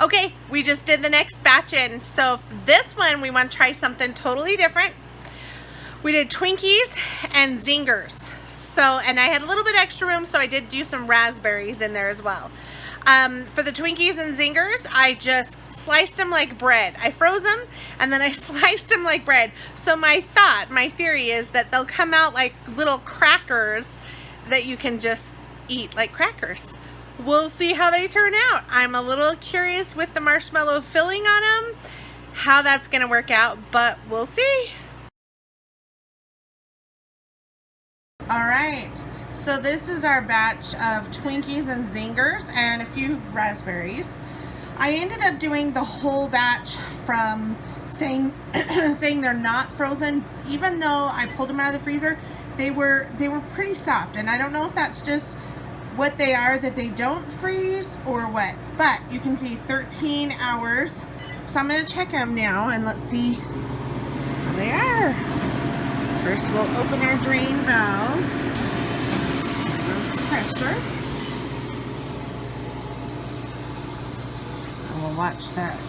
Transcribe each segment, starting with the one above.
Okay, we just did the next batch in. So this one, we want to try something totally different. We did Twinkies and Zingers. So, and I had a little bit extra room, so I did do some raspberries in there as well. For the Twinkies and Zingers, I just sliced them like bread. I froze them, and then I sliced them like bread. So my theory is that they'll come out like little crackers that you can just eat like crackers. We'll see how they turn out. I'm a little curious with the marshmallow filling on them, how that's gonna work out, but we'll see. All right, so this is our batch of Twinkies and Zingers and a few raspberries. I ended up doing the whole batch from saying they're not frozen, even though I pulled them out of the freezer. They were pretty soft, and I don't know if that's just what they are, that they don't freeze or what, but you can see 13 hours. So I'm going to check them now and let's see how they are. First we'll open our drain valve. There's the pressure. And we'll watch that.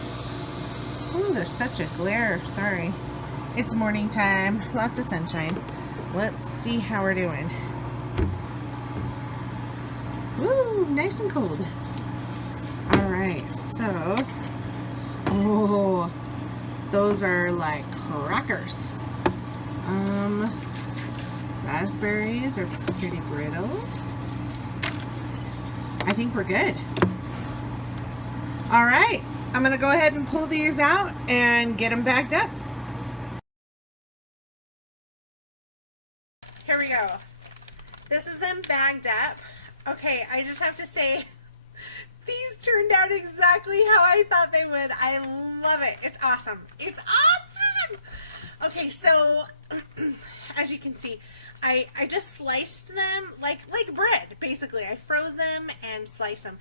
Ooh, there's such a glare. Sorry. It's morning time. Lots of sunshine. Let's see how we're doing. Woo, nice and cold. Alright, so, oh, those are like crackers. Raspberries are pretty brittle. I think we're good. Alright, I'm going to go ahead and pull these out and get them bagged up. Here we go. This is them bagged up. Okay, I just have to say, these turned out exactly how I thought they would. I love it. It's awesome. It's awesome! Okay, so, as you can see, I just sliced them like bread, basically. I froze them and sliced them.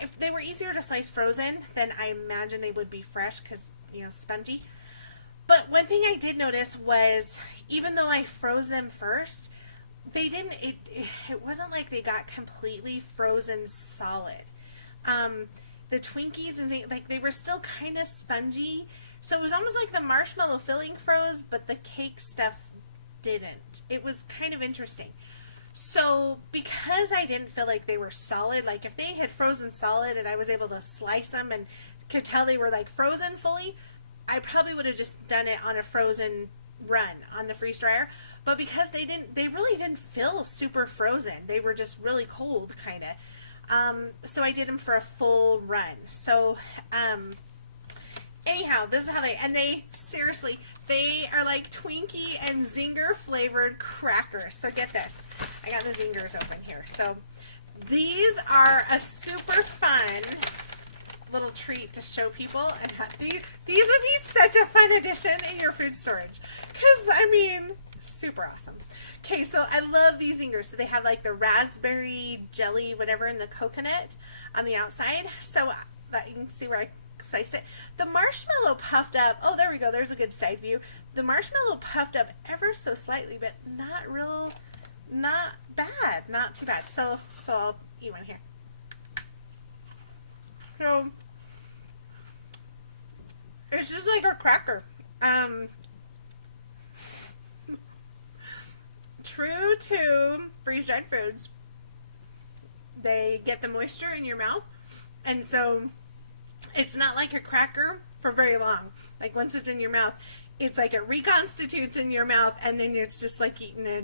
If they were easier to slice frozen, then I imagine they would be fresh because, you know, spongy. But one thing I did notice was, even though I froze them first, they didn't, it wasn't like they got completely frozen solid. The Twinkies, and they were still kind of spongy, so it was almost like the marshmallow filling froze, but the cake stuff didn't. It was kind of interesting. So because I didn't feel like they were solid, like if they had frozen solid and I was able to slice them and could tell they were like frozen fully, I probably would have just done it on a frozen run on the freeze dryer. But because they really didn't feel super frozen. They were just really cold, kind of. So I did them for a full run. So, anyhow, this is how seriously, they are like Twinkie and Zinger flavored crackers. So get this. I got the Zingers open here. So these are a super fun little treat to show people, and these would be such a fun addition in your food storage, because I mean, super awesome. Okay, so I love these Zingers. So they have like the raspberry jelly, whatever, in the coconut on the outside. So that you can see where I sliced it. The marshmallow puffed up. Oh, there we go. There's a good side view. The marshmallow puffed up ever so slightly, but not bad, not too bad. So I'll eat one here. So it's just like a cracker. True to freeze-dried foods, they get the moisture in your mouth, and so it's not like a cracker for very long. Like once it's in your mouth, it's like it reconstitutes in your mouth, and then it's just like eating a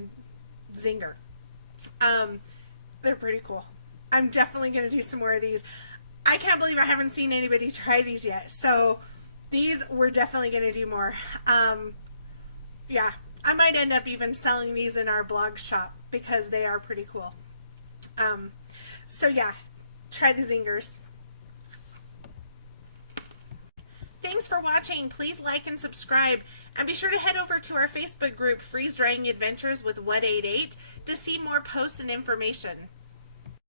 Zinger. They're pretty cool. I'm definitely going to do some more of these. I can't believe I haven't seen anybody try these yet. So these, we're definitely going to do more. Yeah, I might end up even selling these in our blog shop because they are pretty cool. So yeah, try the Zingers. Thanks for watching. Please like and subscribe. And be sure to head over to our Facebook group, Freeze Drying Adventures with What 88, to see more posts and information.